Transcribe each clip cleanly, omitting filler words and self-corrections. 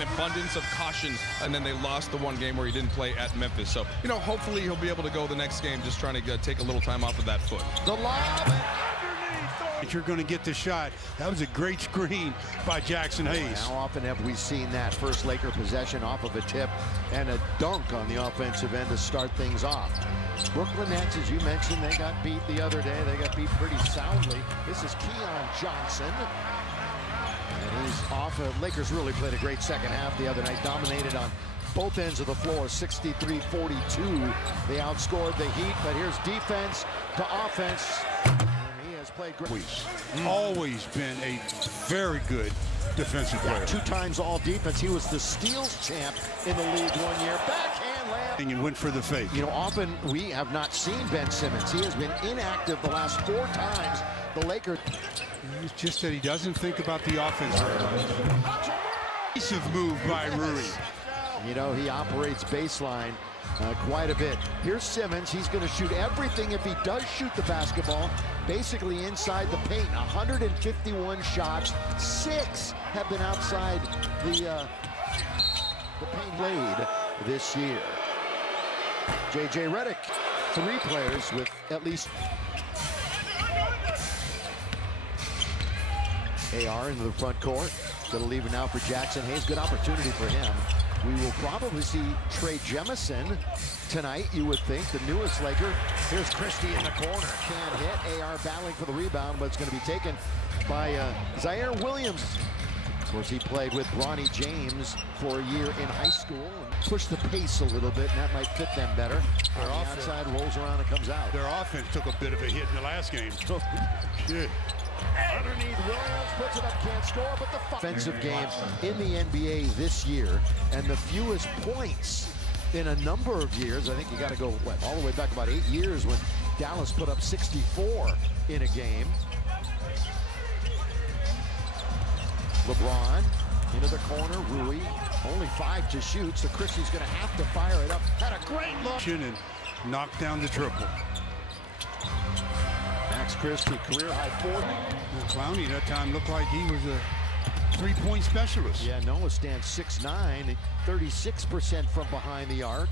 an abundance of caution, and then they lost the one game where he didn't play at Memphis. So, you know, hopefully he'll be able to go the next game just trying to take a little time off of that foot. The lob. You're going to get the shot. That was a great screen by Jackson Hayes. How often have we seen that first Laker possession off of a tip and a dunk on the offensive end to start things off? Brooklyn Nets, as you mentioned, they got beat the other day. They got beat pretty soundly. This is Keon Johnson. And he's off. Lakers really played a great second half the other night, dominated on both ends of the floor, 63-42. They outscored the Heat, but here's defense to offense. Played great. Always been a very good defensive player. 2 times all defense. He was the steals champ in the league one year. Backhand layup. And went for the fake. You know, often we have not seen Ben Simmons. He has been inactive the last 4 times. The Lakers. It's just that he doesn't think about the offense very much. Aggressive move by Rui. You know, he operates baseline quite a bit. Here's Simmons. He's going to shoot everything if he does shoot the basketball. Basically inside the paint. 151 shots. 6 have been outside the paint played this year. J.J. Redick. 3 players with at least AR into the front court. Going to leave it now for Jackson Hayes. Good opportunity for him. We will probably see Trey Jemison tonight, you would think, the newest Laker. Here's Christie in the corner. Can't hit. AR battling for the rebound, but it's going to be taken by Zaire Williams. Of course, he played with Bronny James for a year in high school and pushed the pace a little bit, and that might fit them better. Their the outside rolls around and comes out. Their offense took a bit of a hit in the last game. Shit. Underneath, Williams puts it up, can't score, but the offensive game in the NBA this year, and the fewest points in a number of years. I think you got to go all the way back about 8 years when Dallas put up 64 in a game. LeBron into the corner. Rui only 5 to shoot, so Christie's going to have to fire it up. Had a great look And knocked down the triple. Max Christie, career high 40. Clowney that time looked like he was a 3-point specialist. Yeah, Noah stands 6'9", 36% from behind the arc.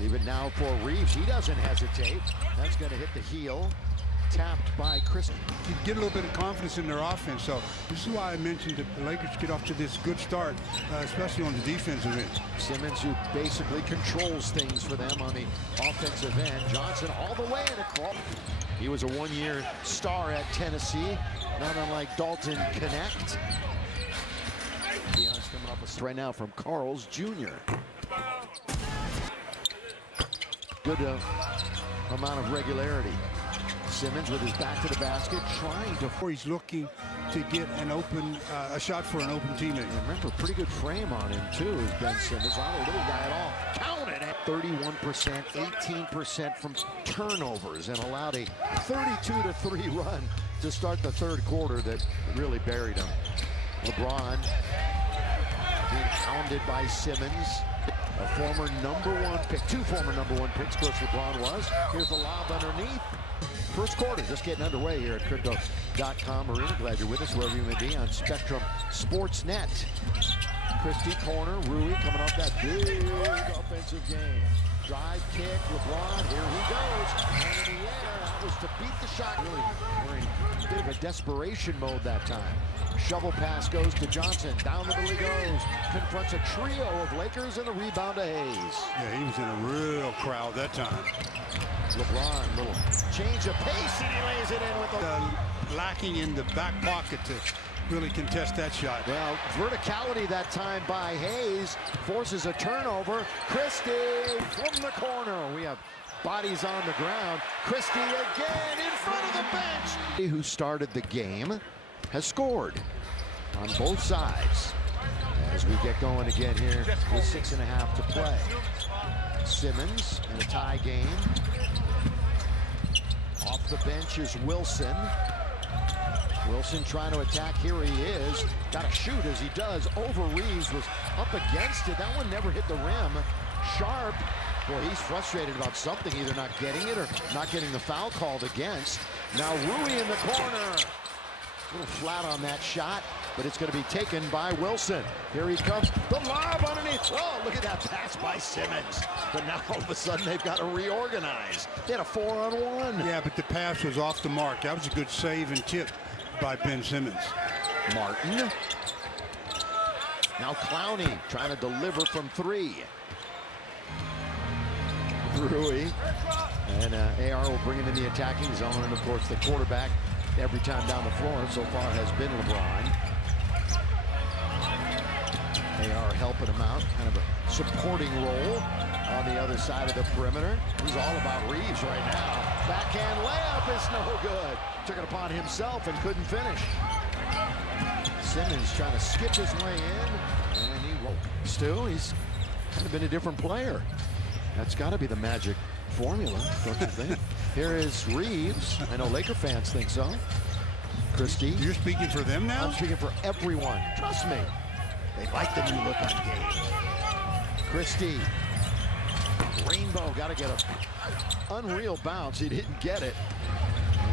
Even now for Reeves, he doesn't hesitate. That's going to hit the heel. Tapped by Chris. You get a little bit of confidence in their offense. So this is why I mentioned that the Lakers get off to this good start, especially on the defensive end. Simmons, who basically controls things for them on the offensive end. Johnson all the way in a crawl. He was a one-year star at Tennessee, not unlike Dalton Connect. Deion's coming off a right now from Carl's Jr. Good amount of regularity. Simmons with his back to the basket, trying to. He's looking to get an open, a shot for an open teammate. And remember, pretty good frame on him too, is Ben Simmons. Not a little guy at all. Counted at 31%, 18% from turnovers, and allowed a 32-3 run to start the third quarter that really buried him. LeBron being hounded by Simmons. A former #1 pick, 2 former #1 picks, of course, LeBron was. Here's the lob underneath. First quarter just getting underway here at Crypto.com Arena. Glad you're with us wherever you may be on Spectrum Sportsnet. Christie corner, Rui coming off that big offensive game. Drive kick, LeBron, here he goes. And in the air, that was to beat the shot. Really, we're in a bit of a desperation mode that time. Shovel pass goes to Johnson. Down the middle he goes. Confronts a trio of Lakers and a rebound to Hayes. Yeah, he was in a real crowd that time. LeBron, little change of pace, and he lays it in with the lacking in the back pocket to really contest that shot. Well, verticality that time by Hayes forces a turnover. Christie from the corner. We have bodies on the ground. Christie again in front of the bench. Who started the game has scored on both sides as we get going again here with 6.5 to play. Simmons in a tie game. Off the bench is Wilson. Wilson trying to attack. Here he is. Got to shoot as he does. Over Reeves, was up against it. That one never hit the rim. Sharp. Boy, he's frustrated about something, either not getting it or not getting the foul called against. Now Rui in the corner. A little flat on that shot. but it's going to be taken by Wilson. Here he comes. The lob underneath. Oh, look at that pass by Simmons. But now all of a sudden they've got to reorganize. They had a 4-on-1. Yeah, but the pass was off the mark. That was a good save and tip by Ben Simmons. Martin. Now Clowney trying to deliver from 3. Rui. And AR will bring him in the attacking zone. And, of course, the quarterback every time down the floor so far has been LeBron. AR helping him out. Kind of a supporting role on the other side of the perimeter. He's all about Reeves right now. Backhand layup is no good. Took it upon himself and couldn't finish. Simmons trying to skip his way in. And he won't. Stu, he's kind of been a different player. That's got to be the magic formula, don't you think? Here is Reeves. I know Laker fans think so. Christie. You're speaking for them now? I'm speaking for everyone. Trust me. They like the new look on game. Christie. Rainbow got to get an unreal bounce. He didn't get it.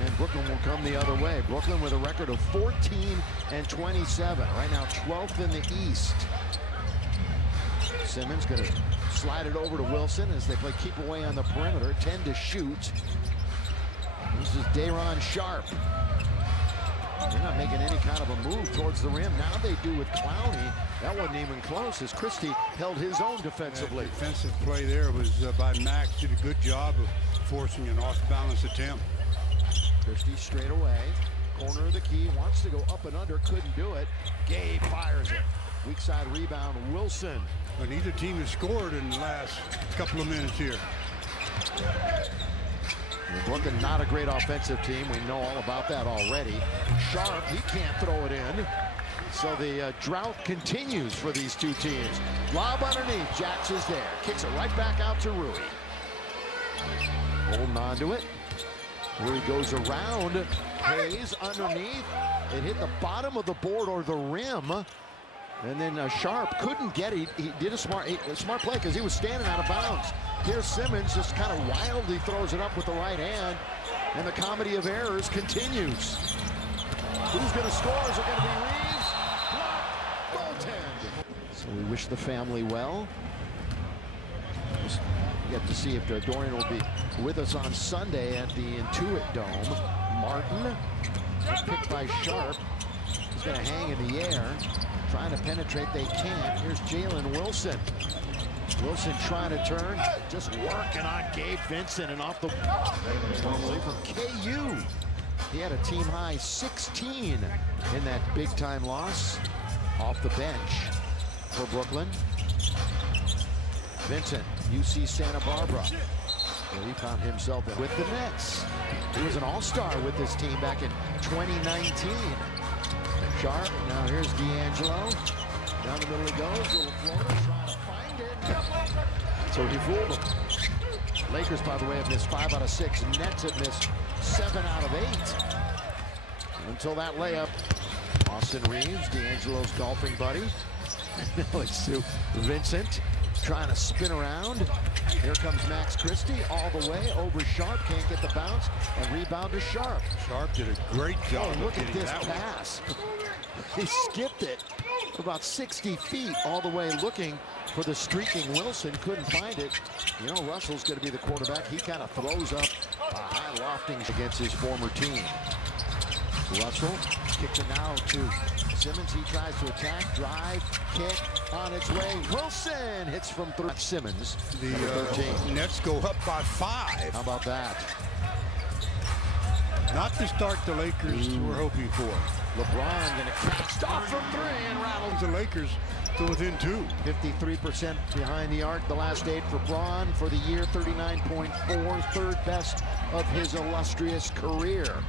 And Brooklyn will come the other way. Brooklyn with a record of 14-27. Right now 12th in the East. Simmons going to slide it over to Wilson as they play keep away on the perimeter. 10 to shoot. This is Day'Ron Sharp. They're not making any kind of a move towards the rim. Now they do with Clowney. That wasn't even close as Christie held his own defensively. That defensive play there was by Max. Did a good job of forcing an off-balance attempt. Christie straight away. Corner of the key. Wants to go up and under. Couldn't do it. Gabe fires it. Weak side rebound. Wilson. But neither team has scored in the last couple of minutes here. Brooklyn not a great offensive team. We know all about that already. Sharp, he can't throw it in. So the drought continues for these two teams. Lob underneath. Jax is there. Kicks it right back out to Rui. Holding on to it. Rui goes around. Hayes underneath. It hit the bottom of the board or the rim. And then Sharp couldn't get it. He did a smart play because he was standing out of bounds. Here's Simmons just kind of wildly throws it up with the right hand. And the comedy of errors continues. Who's going to score? Is it going to be Reeves? Block. Goaltend. So we wish the family well. Just get to see if Dorian will be with us on Sunday at the Intuit Dome. Martin, picked by Sharp. He's going to hang in the air. Trying to penetrate, they can't. Here's Jalen Wilson. Wilson trying to turn, just working on Gabe Vincent and off the normally from KU. He had a team high 16 in that big time loss off the bench for Brooklyn. Vincent, UC Santa Barbara. Well, he found himself with the Nets. He was an all-star with this team back in 2019. Sharp, now here's D'Angelo. Down the middle he goes, little floater, trying to find it. So he fooled them. Lakers, by the way, have missed 5 out of 6. Nets have missed 7 out of 8. Until that layup. Austin Reeves, D'Angelo's golfing buddy. Now it's to Vincent, trying to spin around. Here comes Max Christie all the way over Sharp. Can't get the bounce and rebound to Sharp. Sharp did a great job. Oh, look at this pass. He skipped it for about 60 feet all the way looking for the streaking Wilson. Couldn't find it. You know, Russell's going to be the quarterback. He kind of throws up a high lofting against his former team. Russell kicks it now to Simmons. He tries to attack, drive, kick on its way. Wilson hits from 3. Simmons, the Nets go up by 5. How about that? Not the start the Lakers were hoping for. LeBron going to catch off from 3 and rattles the Lakers to within 2. 53% behind the arc the last 8 for Braun for the year. 39.4, third best of his illustrious career.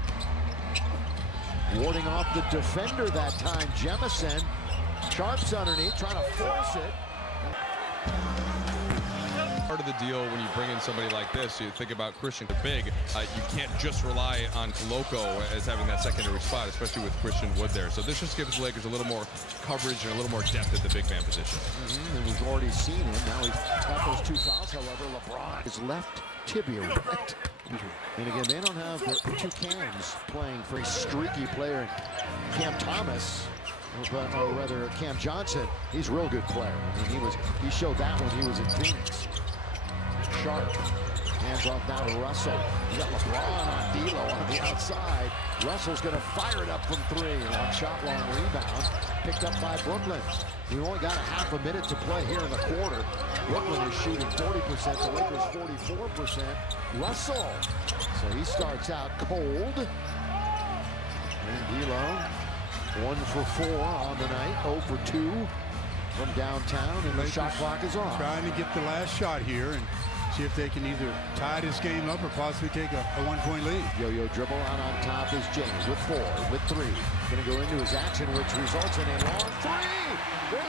Warding off the defender that time, Jemison. Sharp's underneath, trying to force it. Part of the deal when you bring in somebody like this, you think about Christian big. You can't just rely on Koloko as having that secondary spot, especially with Christian Wood there. So this just gives the Lakers a little more coverage and a little more depth at the big man position. And we've already seen him. Now he's got those 2 fouls. However, LeBron is left tibia ripped. And again, they don't have the 2 cans playing for a streaky player, Cam Thomas. or rather Cam Johnson, he's a real good player. I mean, he showed that when he was in Phoenix. Sharp. Hands off now to Russell. You got LeBron on D'Lo on the outside. Russell's going to fire it up from three. Long shot, long rebound. Picked up by Brooklyn. We only got a half a minute to play here in the quarter. Brooklyn is shooting 40%, the Lakers 44%. Russell. So he starts out cold. And D'Lo, 1 for 4 on the night, 0 for 2 from downtown, and the shot clock is off. Trying to get the last shot here and see if they can either tie this game up or possibly take a 1-point lead. Yo-yo dribble out on top is James with 4, with 3. Going to go into his action, which results in a long 3.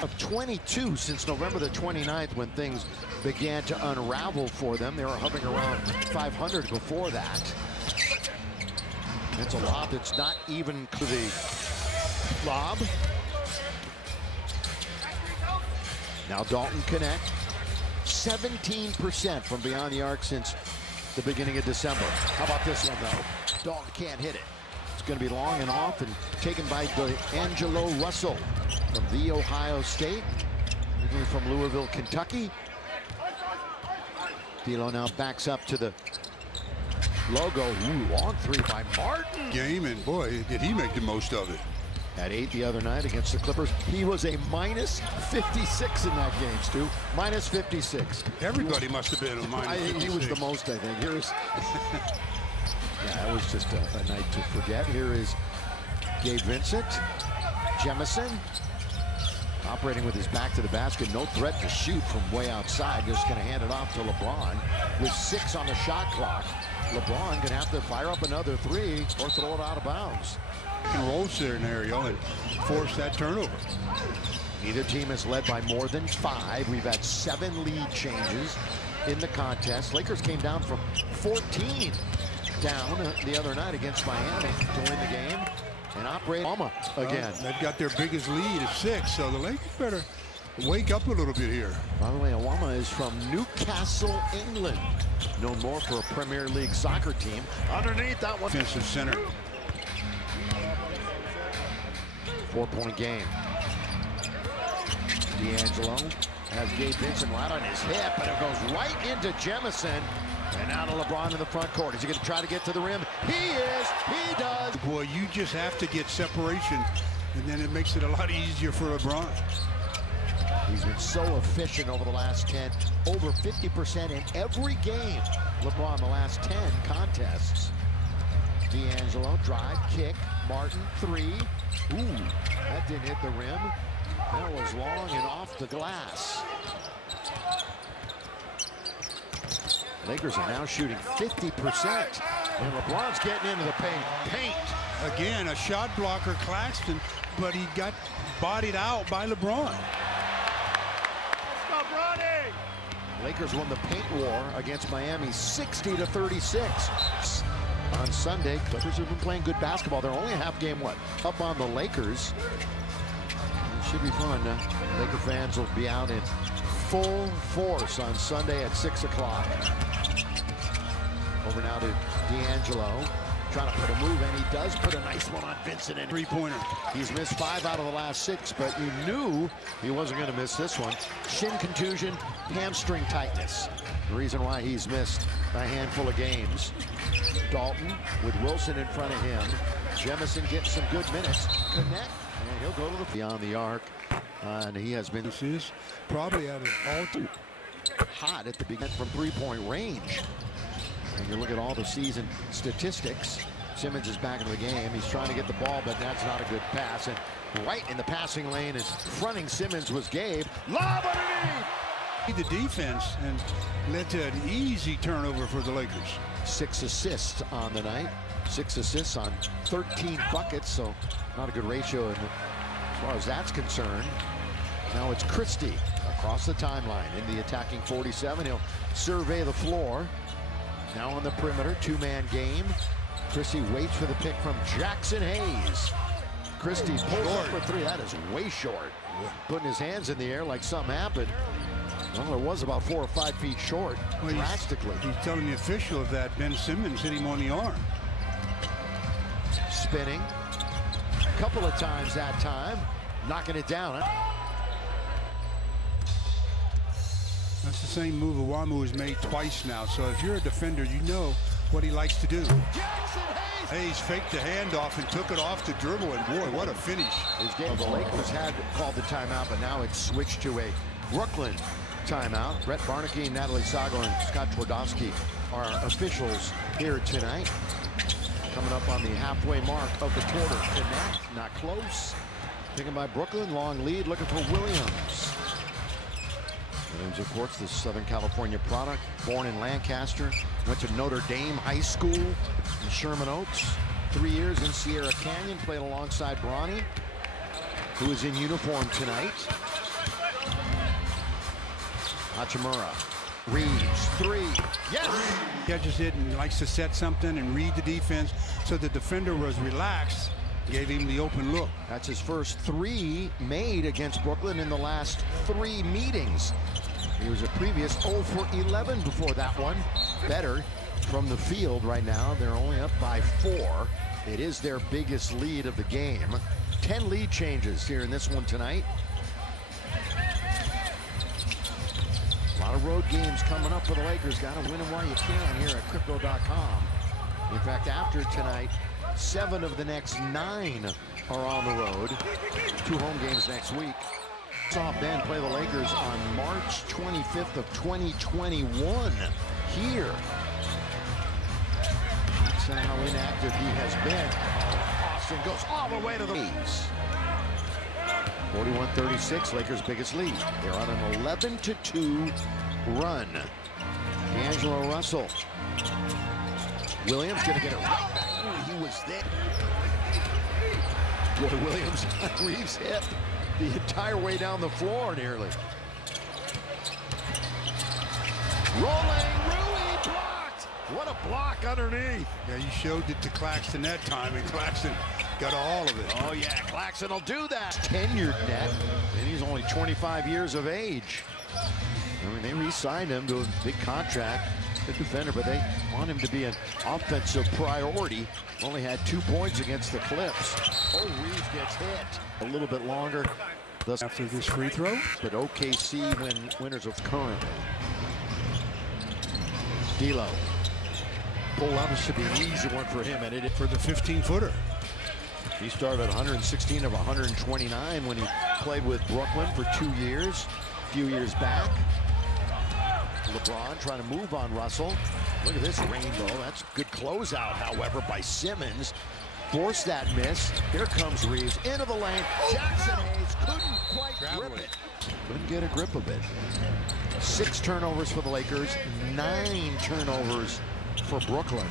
Of 22 since November the 29th, when things began to unravel for them. They were hovering around 500 before that. It's a lob that's not even to the lob. Now Dalton connect. 17% from beyond the arc since the beginning of December. How about this one, though? Dalton can't hit it. It's going to be long and off and taken by D'Angelo Russell from The Ohio State. Originally from Louisville, Kentucky. D'Lo now backs up to the logo. Ooh, long 3 by Martin. Game, and boy, did he make the most of it. At 8 the other night against the Clippers. He was a minus 56 in that game, Stu. Minus 56. Everybody must have been a minus 56. He was the most, I think. Here's yeah, it was just a night to forget. Here is Gabe Vincent. Jemison operating with his back to the basket. No threat to shoot from way outside. Just going to hand it off to LeBron with 6 on the shot clock. LeBron going to have to fire up another 3 or throw it out of bounds. And roll scenario and force that turnover. Neither team has led by more than 5. We've had 7 lead changes in the contest. Lakers came down from 14 down the other night against Miami to win the game and operate Alma again. They've got their biggest lead at 6, so the Lakers better wake up a little bit here. By the way, Awama is from Newcastle, England, known more for a Premier League soccer team. Underneath that one. Defensive center. 4-point game. D'Angelo has Gabe Vincent right on his hip, and it goes right into Jemison. And now to LeBron in the front court. Is he going to try to get to the rim? He is. He does. Boy, you just have to get separation, and then it makes it a lot easier for LeBron. He's been so efficient over the last 10. Over 50% in every game. LeBron the last 10 contests. D'Angelo, drive, kick, Martin, 3. Ooh, that didn't hit the rim. That was long and off the glass. Lakers are now shooting 50%. And LeBron's getting into the paint. Again, a shot blocker, Claxton, but he got bodied out by LeBron. Stop running! Lakers won the paint war against Miami 60-36. On Sunday, Clippers have been playing good basketball. They're only a half game, up on the Lakers. It should be fun. Laker fans will be out in full force on Sunday at 6 o'clock. Over now to D'Angelo. Trying to put a move in. He does put a nice one on Vincent. And 3-pointer. He's missed 5 out of the last 6, but you knew he wasn't going to miss this one. Shin contusion, hamstring tightness. The reason why he's missed a handful of games. Dalton with Wilson in front of him. Jemison getting some good minutes. Connect, and he'll go to the beyond the arc. And he has been This is probably at an all-time hot at the beginning from 3-point range. And you look at all the season statistics. Simmons is back into the game. He's trying to get the ball, but that's not a good pass. And right in the passing lane is fronting Simmons was Gabe. Lob underneath! the defense and led to an easy turnover for the Lakers. 6 assists on the night. 6 assists on 13 buckets, so not a good ratio as far as that's concerned. Now it's Christie across the timeline in the attacking 47. He'll survey the floor. Now on the perimeter, two-man game. Christie waits for the pick from Jackson Hayes. Christie pulls up for three. That is way short. Putting his hands in the air like something happened. Well, it was about 4 or 5 feet short, drastically. He's telling the official that Ben Simmons hit him on the arm. Spinning. A couple of times that time. knocking it down. That's the same move Awamu has made twice now. So if you're a defender, you know what he likes to do. Hayes faked the handoff and took it off the dribble, and boy, what a finish. The Lakers had called the timeout, but now it's switched to a Brooklyn timeout. Brett Barnaky, Natalie Sago, and Scott Twardowski are officials here tonight. Coming up on the halfway mark of the quarter. Connect, not close. Taken by Brooklyn, long lead, looking for Williams. Williams, of course, the Southern California product, born in Lancaster, went to Notre Dame High School in Sherman Oaks. 3 years in Sierra Canyon, played alongside Bronny, who is in uniform tonight. Hachimura, Reeves, three, yes! Catches it and likes to set something and read the defense, so the defender was relaxed, gave him the open look. That's his first three made against Brooklyn in the last 3 meetings. He was a previous 0 for 11 before that one. Better from the field right now. They're only up by 4. It is their biggest lead of the game. 10 lead changes here in this one tonight. A lot of road games coming up for the Lakers. Got to win them while you can here at Crypto.com. In fact, after tonight, 7 of the next 9 are on the road. 2 home games next week. Saw Ben play the Lakers on March 25th of 2021 here. That's how inactive he has been. Austin goes all the way to the leads. 41-36, Lakers' biggest lead. They're on an 11-2 run. D'Angelo Russell. Williams gonna get it right back. Ooh, he was there. Boy, Williams on Reeves' hip the entire way down the floor nearly. Rolling, Rui blocked. What a block underneath. Yeah, you showed it to Claxton that time, and Claxton got all of it. Oh yeah, Claxton will do that. Tenured net, and he's only 25 years of age. I mean, they re-signed him to a big contract, good defender, but they want him to be an offensive priority. Only had 2 points against the Clips. Oh, Reeves gets hit. A little bit longer After this free throw. but OKC winners of currently. D'Lo. Pull-up should be an easy one for him, and it For the 15-footer. He started at 116 of 129 when he played with Brooklyn for 2 years, a few years back. LeBron trying to move on Russell. Look at this rainbow. That's a good closeout, however, by Simmons. Force that miss. Here comes Reeves into the lane. Jackson Hayes couldn't quite grip it. Couldn't get a grip of it. 6 turnovers for the Lakers, 9 turnovers for Brooklyn.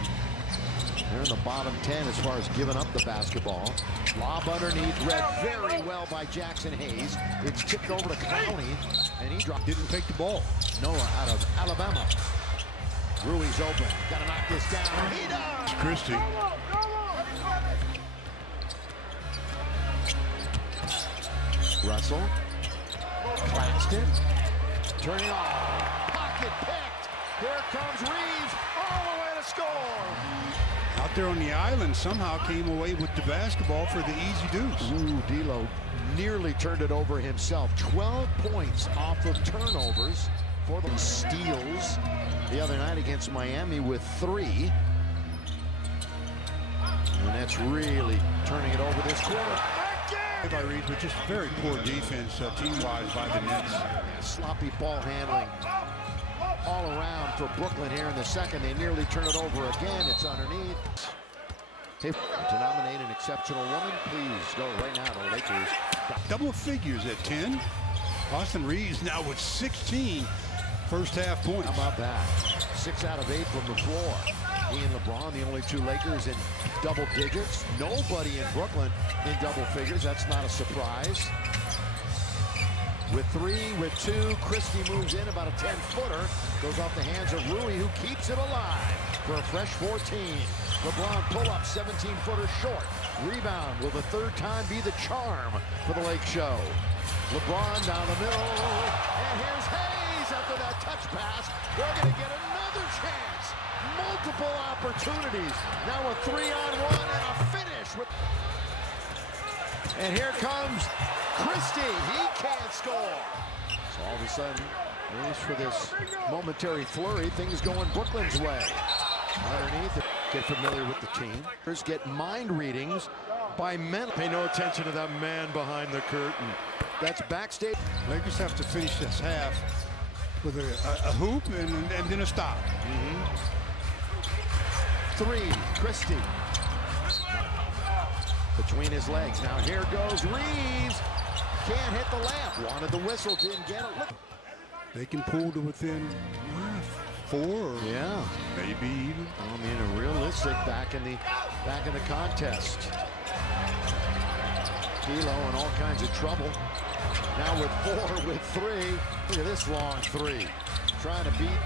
They're in the bottom 10 as far as giving up the basketball. Lob underneath, read very well by Jackson Hayes. It's tipped over to Clowney, and he dropped. Didn't take the ball. Noah out of Alabama. Rui's open. Got to knock this down. He does. It's Christie. Russell. Claxton. Turning off. Pocket picked. Here comes Reeves. All the way to score. Out there on the island, somehow came away with the basketball for the easy deuce. Ooh, D'Lo nearly turned it over himself. 12 points off of turnovers for the steals the other night against Miami with 3. And that's really turning it over this quarter. By Reeves, but just very poor defense team-wise by the Nets. Sloppy ball handling all around for Brooklyn here in the second. They nearly turn it over again. It's underneath. Hey, to nominate an exceptional woman, please go right now to Lakers. Double figures at 10. Austin Reeves now with 16 first-half points. How about that? 6 out of 8 from the floor. He and LeBron, the only 2 Lakers in double digits. Nobody in Brooklyn in double figures. That's not a surprise. With 3, with 2, Christie moves in about a 10-footer. Goes off the hands of Rui, who keeps it alive for a fresh 14. LeBron pull-up, 17-footer short. Rebound will the 3rd time be the charm for the Lake Show. LeBron down the middle, and here's Hayes after that touch pass. They're going to get another chance. Multiple opportunities. Now a 3-on-1 and a finish. And here comes Christie, he can't score. So all of a sudden, at least for this momentary flurry, things going Brooklyn's way. Underneath, get familiar with the team. Get mind readings by men. Pay no attention to that man behind the curtain. That's backstage. Lakers have to finish this half with a hoop and then a stop. Three, Christie. Between his legs. Now here goes Reeves. Can't hit the lamp. Wanted the whistle, didn't get it. Look. They can pull to within 4 or maybe even. I mean, a realistic back in the contest. Kilo in all kinds of trouble. Now with 4, with 3. Look at this long 3. Trying to beat